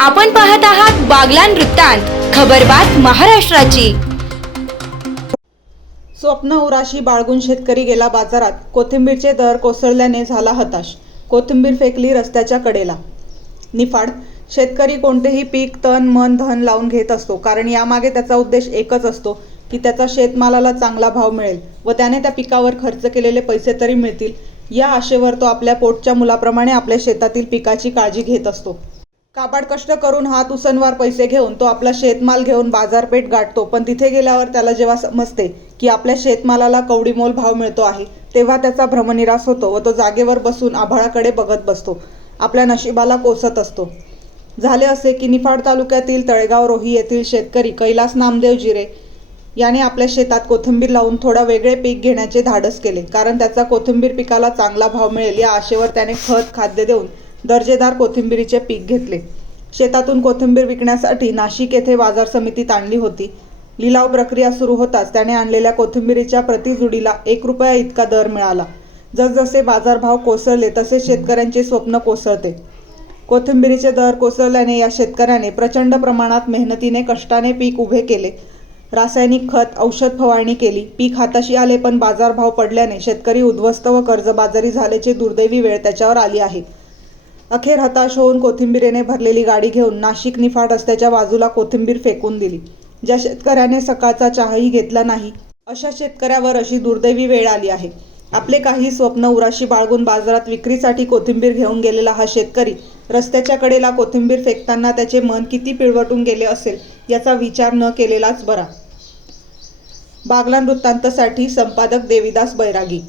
आपण पाहत आहात बागलान वृत्तांत खबरबात महाराष्ट्राची. स्वप्न उराशी बाळगून शेतकरी गेला बाजारात कोथिंबीरचे दर कोसळल्याने झाला हताश कोथिंबीर फेकली रस्त्याच्या कडेला. निफाड शेतकरी कोणतेही पीक तन मन धन लावून घेत असतो कारण यामागे त्याचा उद्देश एकच असतो की त्याचा शेतमालाला चांगला भाव मिळेल व त्याने त्या पिकावर खर्च केलेले पैसे तरी मिळतील. या आशेवर तो आपल्या पोटच्या मुलाप्रमाणे आपल्या शेतातील पिकाची काळजी घेत असतो. काबाड कष्ट करून हात उसनवार पैसे घेऊन तो आपला शेतमाल घेऊन बाजारपेठ गाठतो. पण तिथे गेल्यावर त्याला जेव्हा समजते की आपल्या शेतमालाला कवडीमोल भाव मिळतो आहे तेव्हा त्याचा भ्रमनिरास होतो व तो जागेवर बसून आभाळाकडे बघत बसतो. आपल्या नशिबाला कोसत असतो. झाले असे की निफाड तालुक्यातील तळेगाव रोही येथील शेतकरी कैलास नामदेव जिरे याने आपल्या शेतात कोथिंबीर लावून थोडा वेगळे पीक घेण्याचे धाडस केले. कारण त्याचा कोथिंबीर पिकाला चांगला भाव मिळेल या आशेवर त्याने खत खाद्य देऊन दर्जेदार कोथिंबीरीचे पीक घेतले. शेतातून कोथिंबीर विकण्यासाठी नाशिक येथे बाजार समितीत आणली होती. लिलाव प्रक्रिया सुरू होताच त्याने आणलेल्या कोथिंबीरीच्या प्रतिजुडीला एक रुपया इतका दर मिळाला. जसजसे बाजारभाव कोसळले तसे शेतकऱ्यांचे स्वप्न कोसळते. कोथिंबीरीचे दर कोसळल्याने या शेतकऱ्याने प्रचंड प्रमाणात मेहनतीने कष्टाने पीक उभे केले. रासायनिक खत औषध फवारणी केली. पीक हाताशी आले पण बाजारभाव पडल्याने शेतकरी उद्ध्वस्त व कर्जबाजारी झाल्याची दुर्दैवी वेळ त्याच्यावर आली आहे. अखेर हताश होऊन कोथिंबीरीने भरलेली गाडी घेऊन नाशिक निफाड रस्त्याच्या बाजूला कोथिंबीर फेकून दिली. ज्या शेतकऱ्याने सकाळचा चहाही घेतला नाही अशा शेतकऱ्यावर अशी दुर्दैवी वेळ आली आहे. आपले काही स्वप्न उराशी बाळगून बाजारात विक्रीसाठी कोथिंबीर घेऊन गेलेला हा शेतकरी रस्त्याच्या कडेला कोथिंबीर फेकताना त्याचे मन किती पिळवटून गेले असेल याचा विचार न केलेलाच बरा. बागला वृत्तांतसाठी संपादक देविदास बैरागी